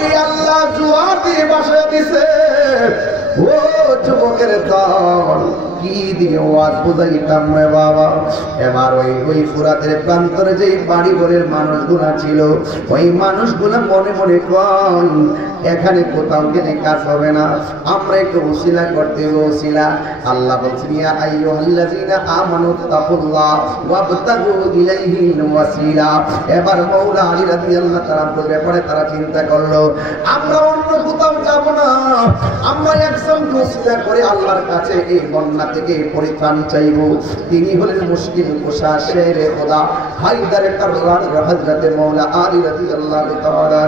ওই আল্লাহ জোয়ার দিয়ে বাসা দিছে ও যুবকের দল কি দিয়ে ওয়াজ বুঝাইতাম রে বাবা। এবার ওই ফুরাতের প্রান্তরে যে বাড়ি ঘরের মানুষগুলা ছিল ওই মানুষগুলা মনে মনে কয় এখানে কোথাও গেলে কাজ হবে না, আমরা একটু ওসিলা করতে ওসিলা। আল্লাহ বলছেন ইয়া আইয়ুহাল্লাযীনা আমানু তাকুল্লাহ ওয়াবতাগু ইলাইহিল ওয়াসিলা। এবার মাওলা আলী রাদিয়াল্লাহু তাআলার ব্যাপারে তারা চিন্তা করলো আমরা অন্য কোথাও যাব না, আমরা একজন ওসিলা করে আল্লাহর কাছে এই বন্যা থেকে পরিত্রাণ চাইব। তিনি হলেন মুশকিল কুশা শেরে খোদা হায়দার কাররার হযরত মাওলা আলী রাদিয়াল্লাহু তাআলা।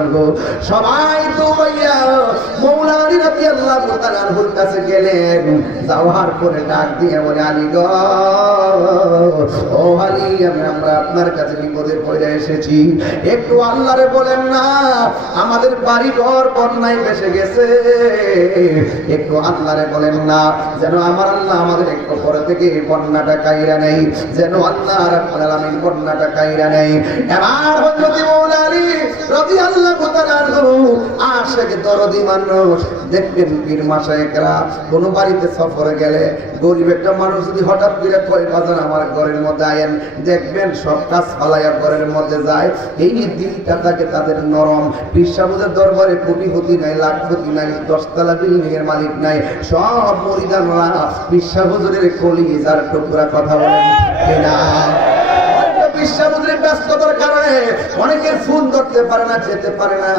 সবাই তো মাওলা আলী রাদিয়াল্লাহু তাআলার কাছে গেলেন, যাওয়ার পরে ডাক দিয়ে বলে আলী গো ও আলী আমরা আপনার কাছে বিপদে পড়ে এসেছি, একটু আল্লাহরে বলেন না আমাদের বাড়ি ঘর বন্যায় ভেসে গেছে, একটু আল্লাহরে বলেন না যেন আমার আল্লাহ আমাদের একটু পরে থেকে বন্যাটা কাইরা নেই, যেন আল্লাহ রাব্বুল আলামিন বন্যাটা কাইরা নেই। এবার হযরত মাওলা আলী রাদিয়াল্লাহু তাআলা আশিক দরদি মানুষ দেখবেন পীর মাশায়েখরা কোন বাড়িতে সফরে গেলে গরিব একটা মানুষ যদি হঠাৎ করে কয় বাজার আমার ঘরের মধ্যে আয়েন, দেখবেন সব কাজ ফালাইয়া ঘরের মধ্যে যায়। এই দিনটা থাকে তাদের নরম। পীর সাহেবের দরবারে কোটিপতি নাই, লাখপতি নাই, 10 তলা বিল্ডিং এর মালিক নাই, সব মরিদানরা পীর সাহেবের কলিজার টুকরা। কথা বলেন কিনা? ব্যস্ততার কারণে অনেকের ফোন ধরতে পারে না, যেতে পারে না,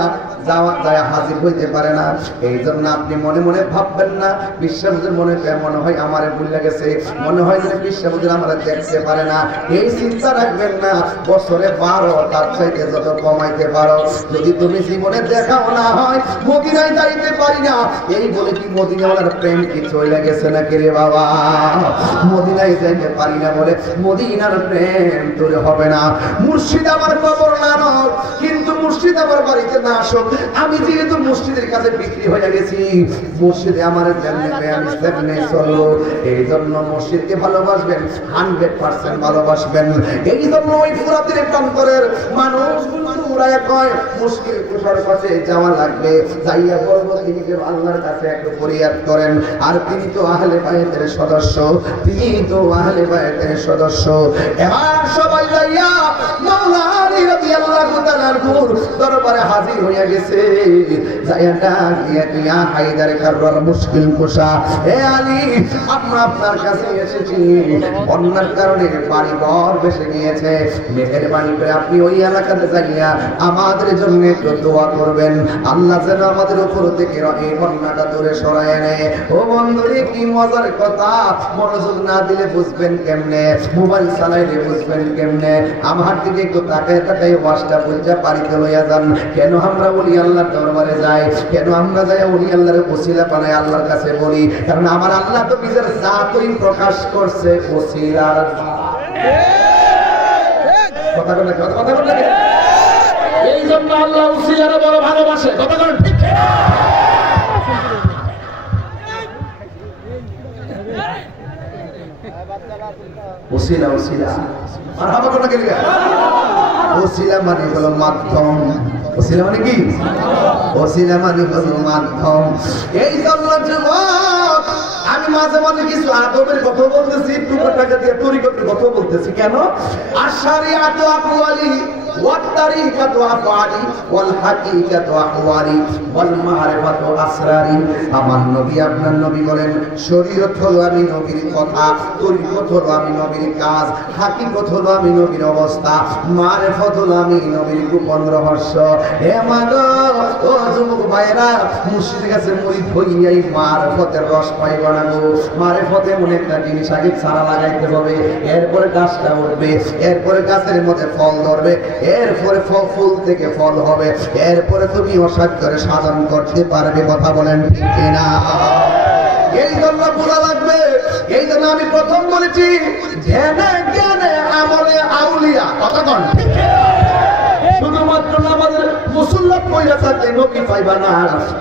যায় হাজির হইতে পারে না। এই জন্য আপনি মনে মনে ভাববেন না বিশ্বাসের মনে মনে হয় আমারে ভুলে গেছে, মনে হয় যে বিশ্বাসের আমরা দেখতে পারে না, এই চিন্তা রাখবেন না। বছরে 12 তার চাইতে যত কমাইতে পারো, যদি তুমি জীবনে দেখাও না হয় মদিনায় যাইতে পারি না, এই বলে কি মদিনাওয়ালার প্রেম কি চলে গেছে নাকি রে বাবা? মদিনায় যাইতে পারি না বলে মদিনার প্রেম তোর হবে না। মুর্শিদ আমার কবর নানক, কিন্তু মুর্শিদ আমার বাড়িতে না আসুক। আমি যেহেতু মসজিদের কাছে বিক্রি হয়ে গেছি, মসজিদে আমার আমি চলবো। এই জন্য মসজিদকে ভালোবাসবেন, 100% ভালোবাসবেন। এই জন্য ওই ফুরাতের প্রান্তরের মানুষ মুশকিল কুশার কাছে যাওয়া লাগবে, যাইয়া বলবো তিনি যে আল্লাহর কাছে একটু ফরিয়াদ করেন। আর তিনি তো আহলে বাইতের সদস্য, তিনি তো আহলে বাইতের সদস্য। এবার সবাই যাইয়া মাওলা আলী রাদিয়াল্লাহু তাআলার দরবারে হাজির হইয়া গেছে। যাইয়া ডাক দিয়া ইয়া হায়দার কাররার মুশকিল কুশা, হে আলী আমরা আপনার কাছে এসেছি, বন্যার কারণে বাড়ি ঘর ভেসে গিয়েছে, মেহেরবানি করে আপনি ওই এলাকাতে যাইয়া আমাদের জন্য একটু দোয়া করবেন, আল্লাহ যেন আমাদের উপর থেকে এই বন্যাটা দূরে সরায় নেয়। ও বন্ধুরে কি মজার কথা, মনোযোগ না দিলে বুঝবেন কেমনে, মোবাইল চালাইলে বুঝবেন কেমনে? আমার দিকে একটু তাকায় তাকায় ওয়াজটা বুঝা বাড়িতে লইয়া যান। কেন আমরা ওলি আল্লাহর দরবারে যাই, কেন আমরা যাই ওলি আল্লাহর ওসিলা বানাই আল্লাহর কাছে বলি? কারণ আমার আল্লাহ তো নিজের জাতই প্রকাশ করছে ওসিলার। কথা বলেন, কথা বলেন। এই জন্য আল্লাহ ওসিলারে বড় ভালোবাসে। কথা বলেন ঠিক না? ওসিলা ওসিলা মারহাবা কোন কে লিখা? ওসিলা মানে হলো মাধ্যম। ওসিলা মানে কি? ওসিলা মানে হলো মাধ্যম। এই জন্য যুবক আমি মাঝে মাঝে কিছু আদবের কথা বলতেছি, একটু টাকা দিয়ে তরিকতের কথা বলতেছি। কেন? আশারিয়াতু আকওয়ালি والطريقة أفعالي والحقيقة أحوالي والمعرفة أسراري। আমার নবী আপনার নবী বলেন শরীয়ত হলো আমি নবীর কথা, তরিকত হলো আমি নবীর কাজ, হাকিকত হলো আমি নবীর অবস্থা, মারিফত হলো আমি নবীর গোপন রহস্য। হে মাগো ও যুবক ভাইরা, মুর্শিদের কাছে মুরিদ হইয়াই মারিফতের রস পাইবা না গো। মারিফতে মনে একটা জিনিস আগে চারা লাগাইতে হবে, এরপরে গাছটা উঠবে, এরপরে গাছের মধ্যে ফল ধরবে, এরপরে ফুল থেকে ফল হবে, এরপরে তুমি অসাধ্যরে সাধন করতে পারবে। কথা বলেন ঠিক কিনা? এই জন্য বোঝা লাগবে। এই জন্য আমি প্রথম বলেছি ধ্যানে জ্ঞানে আমলে আউলিয়া। কথা বলেন ঠিক। শুধুমাত্র মুসল্লাত কইরা থাকলে নবী পাইবা না।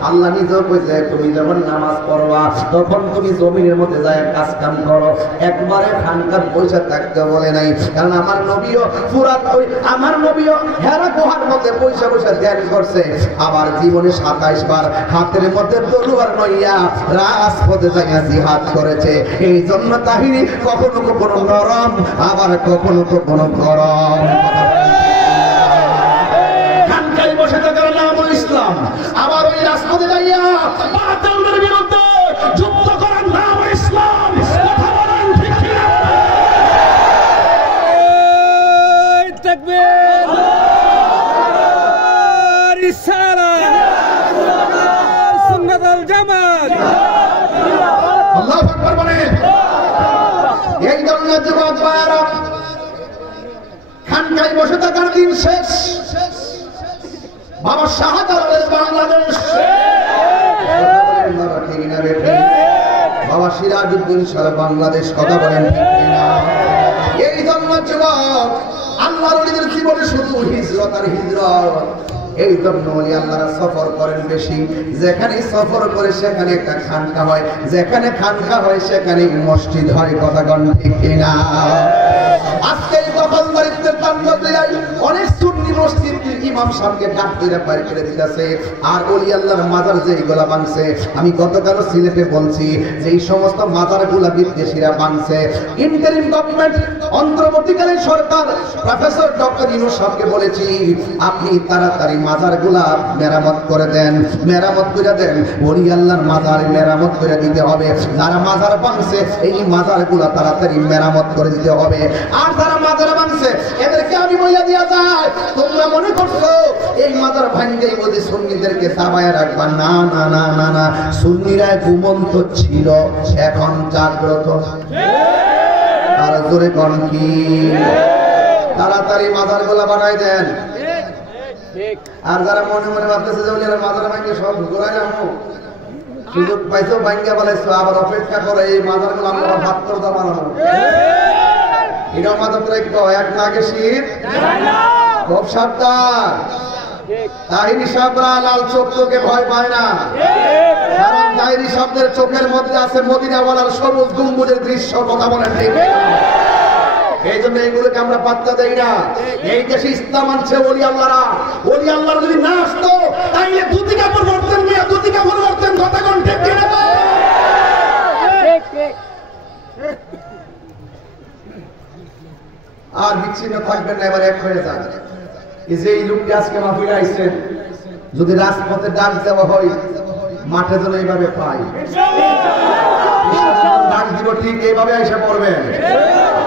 আল্লাহ নিজেও কইছে তুমি যখন নামাজ পড়বা তখন তুমি জমিনের মধ্যে যায় কাজ কাম করো, একবারে খানকার পয়সা থাকতে বলে নাই। কারণ আমার নবীও ফুরাত ওই আমার নবীও হেরা গুহার মধ্যে পয়সা পয়সা ধ্যান করছে, আবার জীবনে 27 বার হাতের মধ্যে তলোয়ার নইয়া রাজপথে যাইয়া জিহাদ করেছে। এই জন্য তাহিনী কখনো কখনো নরম, আবার কখনো কখনো গরম। খানকায় বসে থাকার নাম ইসলাম, আবার ওই রাজপথে যাইয়া বাতিলের বিরুদ্ধে যুদ্ধ করার নাম ইসলাম। কথা বলেন ঠিক কি না? তাকবীর, রিসালাত, সুন্নাত আল জামাত। আল্লাহু আকবার বলেন। এই জন্য যুবক ভাইরা খানকায় বসে থাকার দিন শেষ। বাবা শাহজালালের বাংলাদেশ, বাবা সিরাজউদ্দিন শাহ বাংলাদেশ। কথা বলেন ঠিক কিনা? এই জন্য যুবক আল্লাহর ওলিদের জীবনে শুধু হিজরত আর হিজরত। এই জন্য ওলি আল্লাহরা সফর করেন বেশি। যেখানে সফর করে সেখানে একটা খানকা হয়, যেখানে খানকা হয় সেখানে মসজিদ হয়। কথা কোন ঠিক কিনা? আজকে দখলদারিত্বের তাণ্ডবলীলাই অনেক সুন্নি মসজিদ ইমাম সাহেবকে ডাক দিয়ে বাইর করে দিতেছে। আর ওলি আল্লাহর মাজার যেইগুলা ভাঙছে, আমি গতকাল সিলেটে বলছি যে এই সমস্ত মাজারগুলা বিদেশিরা ভাঙছে। ইন্টারিম গভর্নমেন্ট অন্তর্বর্তীকালীন সরকার প্রফেসর ডক্টর ইউনূস সাহেবকে বলেছি আপনি তাড়াতাড়ি মাজারগুলা মেরামত করে দেন, মেরামত করে দেন। ওলি আল্লাহর মাজার মেরামত করে দিতে হবে। যারা মাজার ভাঙছে এই মাজারগুলা তাড়াতাড়ি মেরামত করে দিতে হবে। আর যারা মাজার ভাঙছে এদেরকে আমি বইয়া দিয়া যায়, তোমরা মনে করছো এই মাজার ভাঙলেই বলি সুন্নিদেরকে দাবায় রাখবা? না না না না না, সুন্নিরা ঘুমন্ত ছিল, এখন জাগ্রত। আর জোরে কোন কি? তাড়াতাড়ি মাজারগুলা বানাই দেন। আর যারা মনে মনে ভাবতেছে যে ওনারা মাজার ভাঙে সব ঘুরাই নামো, সুযোগ পাইছো ভাঙ্গা বলেছো, আবার অপেক্ষা করে এই মাজারগুলো আমরা ভাত করতে বানাবো। এটা মাজার রাখবো, এক নাগে শীত খুব সাবধান। তাহিনী সাহেবরা লাল চোখ তোকে ভয় পায় না, কারণ তাহিনী সাহেবদের চোখের মধ্যে আছে মদিনাওয়ালার সবুজ গম্বুজের দৃশ্য। কথা বলেন ঠিক? এই জন্য এইগুলোকে আমরা পাত্তা দেই না। এই দেশে ইসলাম আনছে ওলি আল্লাহরা। ওলি আল্লাহরা যদি না আসতো তাইলে দুটি কাপড় পরতেন মিয়া, দুটি কাপড় পরতেন। কথা কোন ঠিক কিনা? আর বিচ্ছিন্ন থাকবেন না, এবার এক হয়ে যান। এই যে এই লোকটি আজকে মাহফিলে আইছেন, যদি রাজপথে ডাক দেওয়া হয় মাঠে যেন এইভাবে পাই, ডাক দিব ঠিক এইভাবে এসে পড়বেন।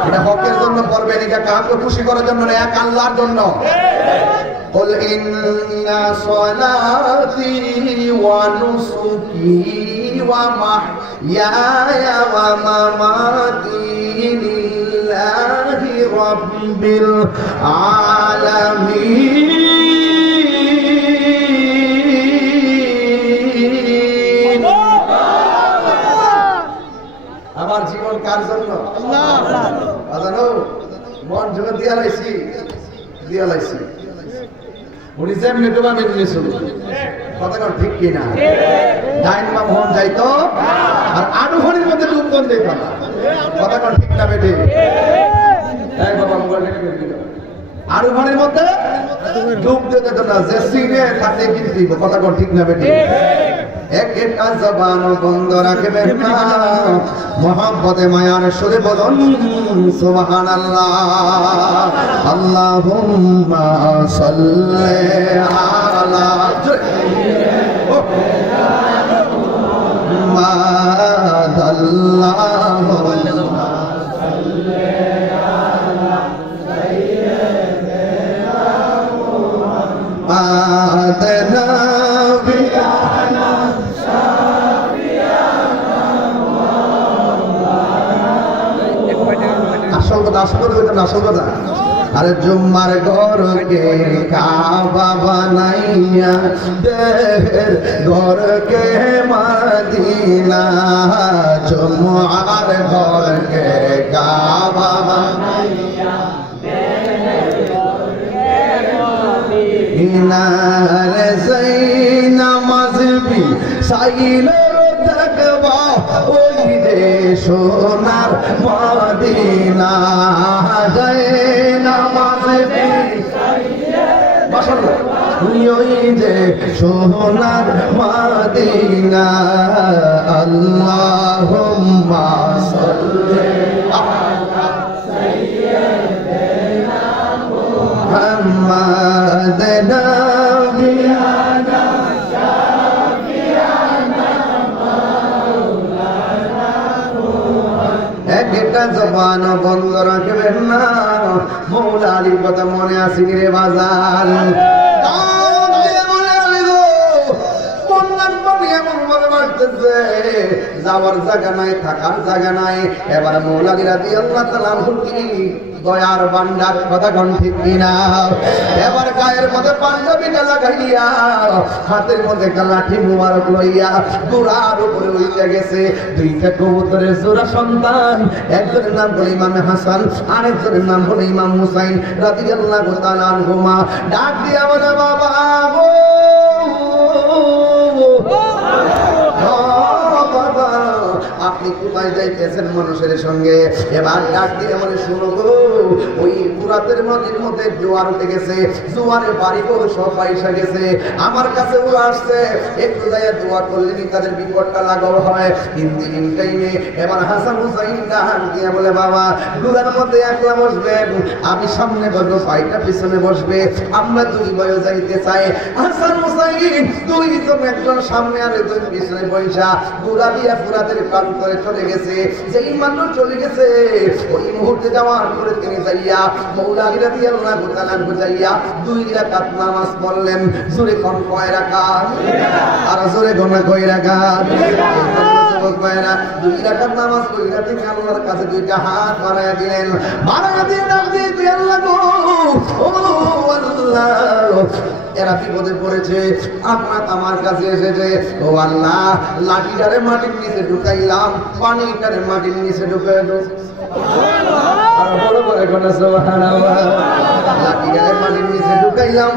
এটা হকের জন্য পড়বেন, এটা কাউকে খুশি করার জন্য না, এক আল্লাহর জন্য। قل إن صلاتي ونسكي ومحياي ومماتي لله رب العالمين। আমার জীবন কার জন্য? আল্লাহ। মন জোর দিয়া লাইছি, দিয়া লাইছি। উনি যেমনি ডোবা মেনে ছিল। কথা কোন ঠিক কিনা? ডাইন বা মোহন যাইতো আর আনুভূতির মধ্যে ডুব কোন দিত না। কথা কোন ঠিক না বেটে? এই বাবা মোবাইল রেখে দিল। আনুভূতির মধ্যে ডুব দিতে তো না, যে সিনে তাতে কিন্তু দিব। কথা কোন ঠিক না বেটে? এক একটা জবান বন্ধ রাখবেন না, মোহাম্মতে মায়ার সুরে বলুন সুবহানাল্লাহ। আল্লাহুম্মা সাল্লি আলা মুহাম্মাদ। আল্লাহুম্মা সাল্লি আলা সাইয়্যিদিনা মুহাম্মাদ। আরে জুম্মার ঘরকে কাবা বানাইয়া দেহের ঘরকে মদিনা, জুম্মার ঘরকে কাবা বানাইয়া দেহের ঘরকে সিনারে সেই নামাজ বি সাইলে দেখবা ওই যে সোনার মদিনা যায় নামাজ বি মাশাআল্লাহ ওই যে সোনার মদিনা আল্লাহুম্মা সাল্লি আলা সাইয়্যিদিনা মুহাম্মাদ নাবিয়ানা শাফিয়ানা মাওলানা একটা জবান বন্ধ রাখবেন না মৌলা আলীর কথা মনে আসেনি রে বাজার যাওয়ার জায়গা নাই থাকার জায়গা নাই এবার মৌলা আলী রাদিয়াল্লাহু তাআলা কি দয়ার ভান্ডার কথা কোন ঠিক কিনা এবার গায়ের মধ্যে পাঞ্জাবিটা লাগাইয়া হাতের মধ্যে লাঠি মুবারক লইয়া গোড়ার উপরে উঠে গেছে দুইটা কবুতরের জোড়া সন্তান একজনের নাম হলো ইমাম হাসান আরেকজনের নাম হলো ইমাম হুসাইন রাদিয়াল্লাহু তাআলা আনহুমা ডাক দিয়া বলে বাবা গো আপনি কোথায় যাইতেছেন মানুষের সঙ্গে এবার ডাক দিয়ে মানে শুনো গো ওই পুরাতের নদীর মধ্যে জোয়ার উঠে গেছে জোয়ারের বাড়ি করে সব পয়সা গেছে আমার কাছে ওরা আসছে একটু যাইয়া দোয়া করলেনি তাদের বিপদটা লাগাও হয় ইন টাইমে এবার হাসান হুসাইন ডাক দিয়ে বলে বাবা গুড়ার মধ্যে একলা বসবে আমি সামনে বসবো পাইটা পিছনে বসবে আমরা দুই বয়ে যাইতে চাই হাসান হুসাইন দুইজন একজন সামনে আর একজন পিছনে বৈশা গুড়া দিয়া পুরাতের প্রান্তরে চলে গেছে যেই মানুষ চলে গেছে ওই মুহূর্তে যাওয়ার পরে তিনি যাইয়া মৌলা আলী রাদিয়াল্লাহু তাআলা বুঝাইয়া 2 রাকাত নামাজ পড়লেন জোরে কোন কয় রাকাত আর জোরে কোন কয় রাকাত যুবক ভাইরা 2 রাকাত নামাজ পড়িয়া তিনি আল্লাহর কাছে দুইটা হাত বাড়ায়া দিলেন বাড়ায়া দিয়ে ডাক দিয়ে আল্লাহ গো ও আল্লাহ এরা বিপদে পড়েছে আপনার আমার কাছে এসেছে ও আল্লাহ লাঠিটারে মাটির নিচে ঢুকাইলাম পানিটারে মাটির নিচে ঢুকাই দাও আর বড় বড় করে সুবহানাল্লাহ লাঠিটারে মাটির নিচে ঢুকাইলাম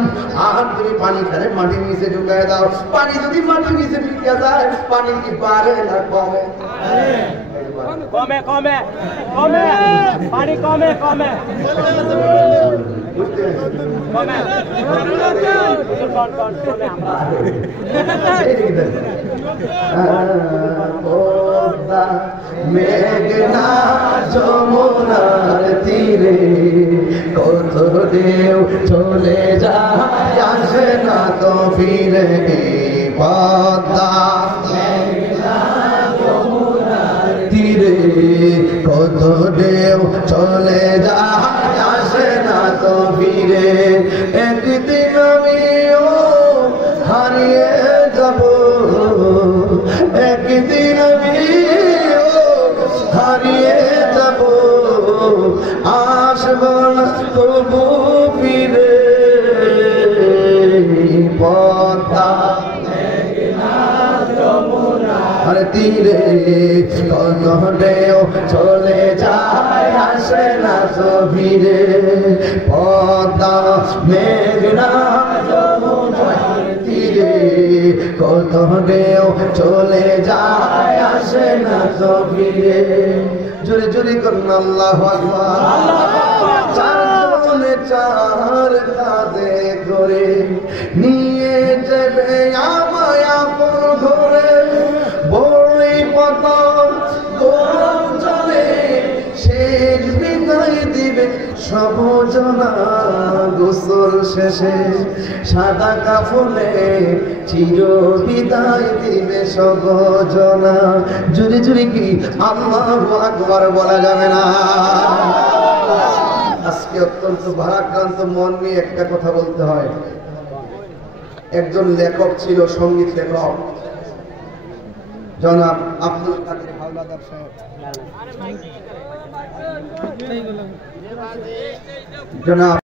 আর তুমি পানিটারে মাটির নিচে ঢুকাই দাও পানি যদি মাটির নিচে ঢুকে যায় পানি কি বাড়ে না কমে কমে কমে কমে পানি কমে কমে মেঘনা যমুনার তীরে কত ঢেউ চলে যায় আসে না তো ফিরে পদ্মা তীরে কত ঢেউ চলে যায় আসে না তো ফিরে একদিন আমিও হারিয়ে যাব একদিন আমিও হারিয়ে যাব আসব না তবু ফিরে পদ্মা আর তীরে কত ঢেউ চলে যায় আসে না তো ফিরে পদ্মা মেঘনা যমুনার তীরে কত ঢেউ চলে যায় আসে না তো ফিরে জোরে জোরে করুন আল্লাহু আকবার চারজনে চার কাঁধে করে নিয়ে যাবে আমায় আপন ঘরে বড়ই পতন গরম জলে শেষ বিদায় দিবে সবজনা গোসল শেষে সাদা কাফনে চির বিদায় দিবে সবজনা জুরি জুরি কি আল্লাহু আকবার বলা যাবে না আজকে অত্যন্ত ভারাক্রান্ত মন নিয়ে একটা কথা বলতে হয় একজন লেখক ছিল সঙ্গীত লেখক জনাব আব্দুল কাদের হাওলাদার সাহেব জনাব